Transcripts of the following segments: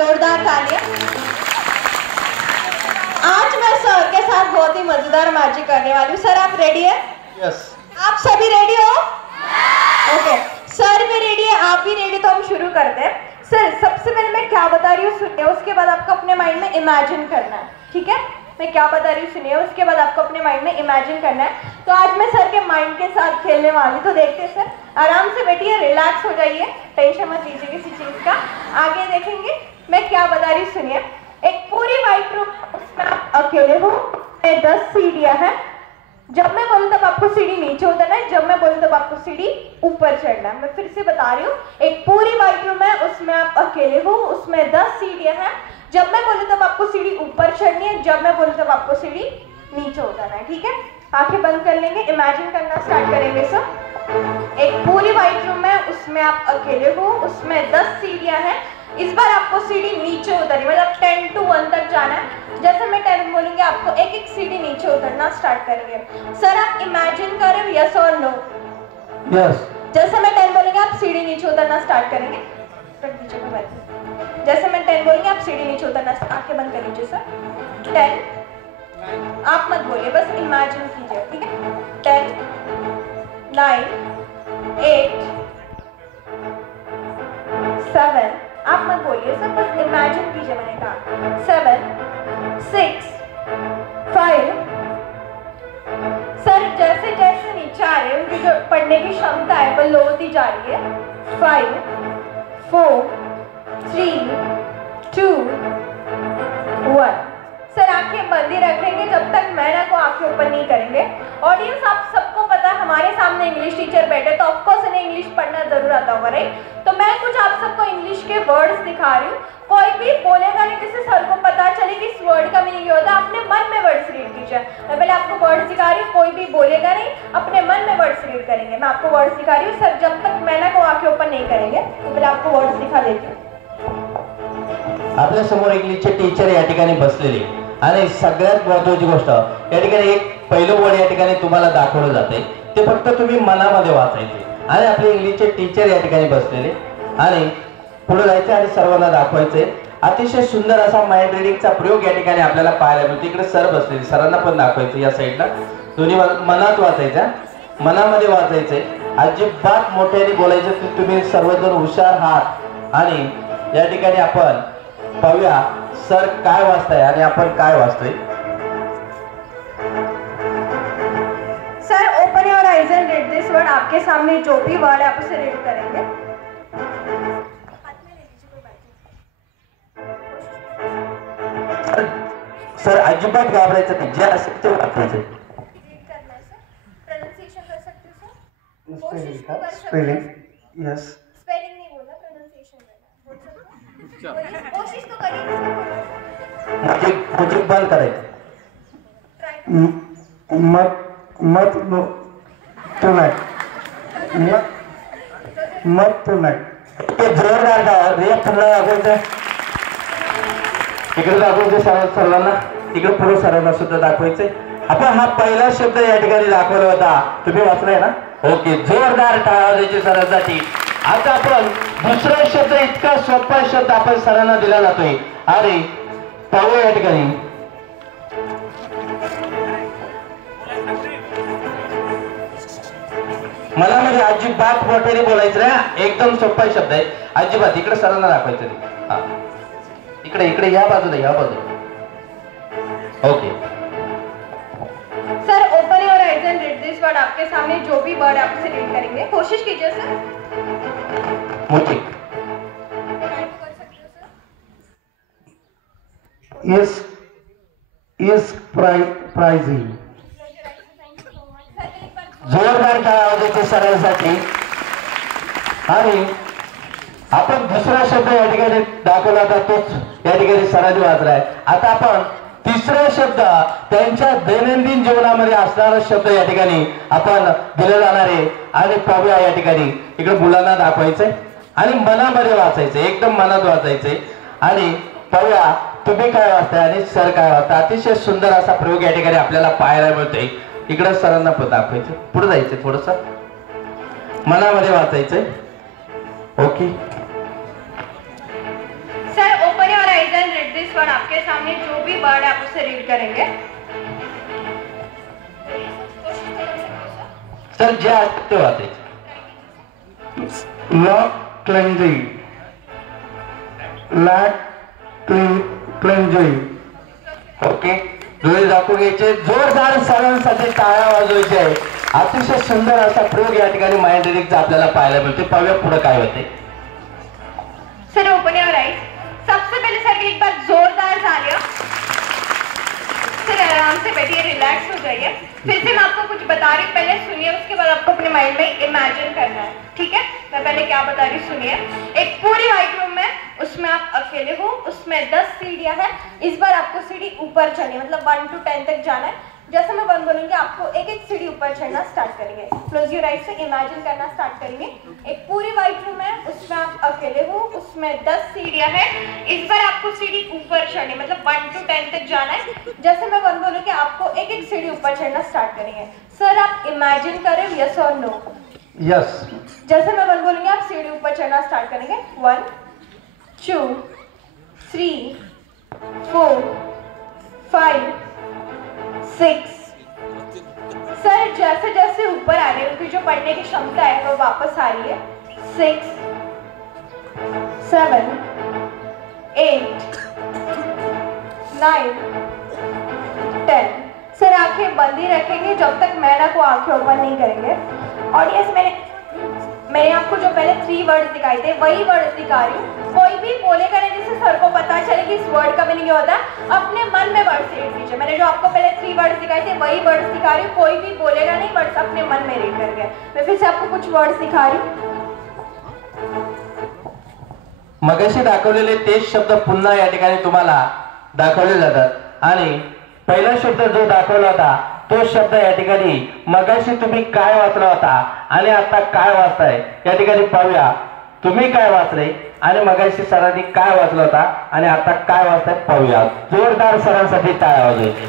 जोरदार तालियां। आज मैं सर के साथ बहुत ही मजेदार मैजिक करने वाली हूँ। सर आप रेडी है? यस। आप सभी रेडी हो? ओके, सर भी रेडी है, आप भी रेडी, तो हम शुरू करते हैं। सर सबसे पहले मैं क्या बता रही हूँ सुनिए, उसके बाद आपको अपने माइंड में इमेजिन करना है, ठीक है? मैं क्या बता रही हूँ सुनिए, उसके बाद आपको अपने माइंड में इमेजिन करना है। तो आज मैं सर के माइंड के साथ खेलने वाली, तो देखते हैं सर। आराम से बैठिए, रिलैक्स हो जाइए, टेंशन मत लीजिए किसी चीज़ का। आगे देखेंगे मैं क्या बता रही हूँ सुनिए। एक पूरी वाइट रूम, उसमें आप अकेले हो, 10 सीढ़ियाँ हैं। जब मैं बोलूँ तब आपको सीढ़ी नीचे उतरना है, जब मैं बोलूँ तब आपको सीढ़ी ऊपर चढ़ना है। मैं फिर से बता रही हूँ, एक पूरी वाइट रूम है, उसमें आप अकेले हो, उसमें 10 सीढ़ियाँ हैं। जब मैं बोलूँ तब आपको सीढ़ी ऊपर चढ़नी है, जब मैं बोलूँ तब आपको सीढ़ी नीचे उतरना है, ठीक है? आंखें बंद कर लेंगे, इमेजिन करना स्टार्ट करेंगे सब। एक पूरी वाइट रूम है, उसमें आप अकेले हो, उसमें 10 सीढ़ियाँ हैं। इस बार आपको सीढ़ी नीचे उतरनी, मतलब 10 to 1 तक जाना है। जैसे मैं 10 बोलूँगी आपको एक एक सीढ़ी नीचे उतरना स्टार्ट करेंगे। सर आप इमेजिन कर रहे हो, यस और नो? यस। जैसे मैं 10 बोलूँगी आप सीढ़ी नीचे उतरना स्टार्ट करेंगे। जैसे मैं 10 बोलूँगी आप सीढ़ी नीचे उतरना, आंखें बंद कर लीजिए सर। 10, आप मत बोलिए, बस इमेजिन कीजिए, ठीक है? 10, 9, 8, 7, आप मत बोलिए सर, बस इमेजिन कीजिए, मैंने कहा। 7, 6, 5। सर जैसे जैसे नीचे आ रहे हैं उनकी जो पढ़ने की क्षमता है वो लो होती जा रही है। 5, 4, 3, 2, 1। सर आंखें बंद ही रखेंगे जब तक मैं ना को आंखें ओपन नहीं करेंगे। ऑडियंस आप सबको पता है हमारे सामने इंग्लिश टीचर बैठे, तो ऑफकोर्स इन्हें इंग्लिश पढ़ना जरूर आता होगा, राइट? तो मैं कुछ आप सबको इंग्लिश के वर्ड्स दिखा रही हूँ, कोई भी बोलेगा नहीं जिससे सर को पता चले कि इस वर्ड का मीनिंग ये होता है। अपने मन में वर्ड्स रीड कीजिए। मैं पहले आपको वर्ड्स दिखा रही हूँ, कोई भी बोलेगा नहीं, अपने मन में वर्ड्स रीड करेंगे। मैं आपको वर्ड्स दिखा रही हूँ सर, जब तक मैं ना को आंखें ओपन नहीं करेंगे, तो पहले आपको वर्ड्स दिखा देती हूँ। आपल्या समोर इंग्लिशचे टीचर या ठिकाणी बसलेले आणि सगळ्यात महत्त्वाची गोष्ट या ठिकाणी एक पहिलं वर्ड या ठिकाणी तुम्हाला दाखवलं जाते, ते फक्त तुम्ही मनामध्ये वाचायचे आणि आपले इंग्लिशचे टीचर या ठिकाणी बसलेले आणि पुढे जायचे आणि सर्वांना दाखवायचे। अतिशय सुंदर असा माइंड रीडिंगचा प्रयोग या ठिकाणी आपल्याला पाहायला मिळतो। इकडे सर बसलेले, सरांना पण दाखवायचं या साईडला। दोन्ही मनात वाचायच्या, मनामध्ये वाचायचे, अजिबात मोठ्याने बोलायचं। तुम्ही सर्वजण हुशार आहात आणि या ठिकाणी आपण पाहूया सर काय वाचताय आणि आपण काय वाचतोय। Sir open your eyes and read this word. आपके सामने जो भी वर्ड है आप उसे रीड करेंगे। सर अजिबात घाबरायचं नाही, जे असेल ते वाचायचं। रीड करना है सर। प्रोनाउंसिएशन कर सकते हो सर? Spelling yes. स्पेलिंग नहीं बोलना, प्रोनाउंसिएशन करना। बोल सकते हो? कोशिश तो करिए। मुझे बंद करायचं। मत जोरदार गाव रे, पुन्हा दाखवायचं। इकडे दाखवायचं सर्वांना, इकडे पुढे सर्वांना सुद्धा दाखवायचंय। आपण हा पहिला शब्द या ठिकाणी दाखवला होता, तुम्ही वाचलाय ना? ओके, जोरदार टाळ्या द्यायची सरांसाठी। आता आपण दुसरा शब्द, इतका सोपा शब्द आपण सरांना दिला जातोय आणि पाहूया या ठिकाणी। मला म्हणजे अजिबात मोठ्याने बोलायचं ना, एकदम सोपा शब्द आहे, अजिबात। इकडे सरांना दाखवायचं नाही, हा इकडे इकडे या बाजूला, या बाजूला। Okay sir open your eyes and read this word. आपके सामने जो भी वर्ड आप उसे रीड करेंगे, कोशिश कीजिए सर। मुझे इस प्राइजिंग जोरदार टाळ्या द्यायचे सरांसाठी। आणि आपण दुसरा शब्द या ठिकाणी दाखवला होता, तोच या ठिकाणी सरांनी वाचलाय। आता आपण तिसरा शब्द, त्यांच्या दैनंदिन जीवनामध्ये असणारा शब्द या ठिकाणी आपण दिले जाणार आहे आणि पाहूया या ठिकाणी। इकडे मुलांना दाखवायचंय आणि मनामध्ये वाचायचंय, एकदम मनात वाचायचंय आणि पाहूया तुम्ही काय वाचताय आणि सर काय वाचताय। अतिशय सुंदर असा प्रयोग या ठिकाणी आपल्याला पाहायला मिळतोय। इकडे सरांना पण दाखवायचं, पुढे जायचं, थोडस मनामध्ये वाचायचंय। Okay sir open this word आपके सामने जो भी वर्ड आप उसे रीड करेंगे। सर जे असते ते वाचायचे। Lock cleansing, lack cleansing. Okay, डोळे दाखवून घ्यायचे, जोरदार सरांसाठी टाळ्या वाजवायचे आहे. अतिशय सुंदर असा प्रयोग या ठिकाणी माइंड रिडिंगचा आपल्याला पाहायला मिळते. पाहूया पुढे काय होते. Sir open your eyes. सबसे पहले सर एक बार जोरदार तालियां। सर आराम से बैठिए, रिलैक्स हो जाइए। फिर से मैं आपको कुछ बता रही हूँ, पहले सुनिए, उसके बाद आपको अपने माइंड में इमेजिन करना है, ठीक है? मैं पहले क्या बता रही हूँ सुनिए। एक पूरी व्हाइट रूम है, उसमें आप अकेले हो, उसमें 10 सीढ़ियां हैं। इस बार आपको सीढ़ी ऊपर चढ़नी है, मतलब 1 to 10 तक जाना है। जैसे मैं 1 बोलूंगी आपको एक एक सीढ़ी ऊपर चढ़ना स्टार्ट करेंगे। क्लोज योर आइज से इमेजिन करना स्टार्ट करेंगे। एक पूरी व्हाइट रूम है, उसमें आप अकेले हो, उसमें 10 सीढ़ियां हैं। इस बार आपको सीढ़ी ऊपर चढ़नी, मतलब 1 to 10 तक जाना है। जैसे मैं 1 बोलूंगी आपको एक एक सीढ़ी ऊपर चढ़ना स्टार्ट करेंगे। सर आप इमेजिन करें, यस और नो? यस. जैसे मैं 1 बोलूंगी आप सीढ़ी ऊपर चढ़ना स्टार्ट करेंगे। 1 2 3 4 5 6। सर जैसे जैसे ऊपर आ रही है उनकी जो पढ़ने की क्षमता है वो वापस आ रही है। 6 7 8 9 10। सर आंखें बंद ही रखेंगे जब तक मैं ना को आंखें ओपन नहीं करेंगे। ऑडियंस मैंने आपको जो पहले 3 वर्ड दिखाए थे वही वर्ड दिखा रही हूँ। कोई भी बोलेगा नहीं जिससे सर को पता चले कि इस वर्ड का मीनिंग होता है, अपने मन में वर्ड रीड कीजिए। मैंने जो आपको पहले 3 वर्ड दिखाए थे वही वर्ड दिखा रही हूँ। कोई भी बोलेगा नहीं, वर्ड्स अपने मन में रीड करके। मैं फिर से आपको कुछ वर्ड्स दिखा रही हूँ। मगाशी दाखवलेले तेच शब्द पुन्हा या ठिकाणी तुम्हाला दाखवले जातात आणि पहिला शब्द जो दाखवला होता तो शब्द या ठिकाणी मगाशी तुम्ही काय वाचला होता आणि आता काय वाचताय या ठिकाणी पाहूया. तुम्ही काय वाचले आणि मगाशी सरांनी काय वाचला होता आणि आता काय वाचताय पाहूया. जोरदार सरांसाठी टाळ्या वाजवायचे.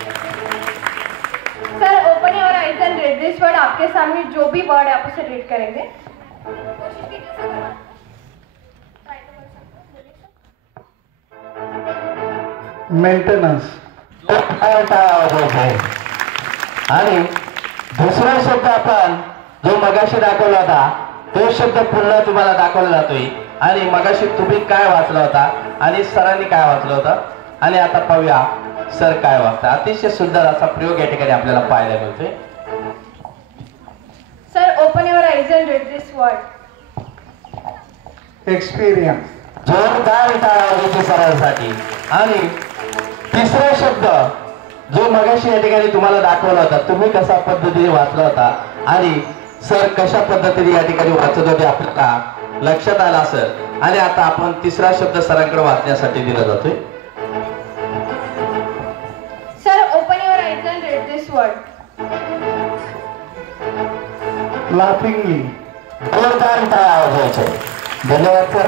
Sir open your eyes and read this word. आपके सामने जो भी वर्ड है आप उसे रीड करेंगे। मेंटेनन्स. आणि दुसरा शब्द आपण जो मगाशी दाखवला होता तो शब्द पुन्हा तुम्हाला दाखवला जातोय आणि मगाशी तुम्ही काय वाचला होता आणि सरांनी काय वाचलं होतं आणि आता पाहूया सर काय वाचता. अतिशय सुंदर असा प्रयोग या ठिकाणी आपल्याला पाहायला मिळतोय. Sir open your eyes and read this word. Experience. जोरदार टाळ्या वाजवायच्या सरांसाठी. आणि तिसरा शब्द जो मगाशी या ठिकाणी तुम्हाला दाखवला होता, तुम्ही कशा पद्धतीने वाचला होता आणि सर कशा पद्धतीने या ठिकाणी वाचत होते आपल्याला लक्षात आला असेल. आणि आता आपण तिसरा शब्द सरांकडे वाचण्यासाठी दिला जातोय. Sir open your eyes and read this word. Laughingly. जोरदार टाळ्या वाजवायचे. धन्यवाद सर.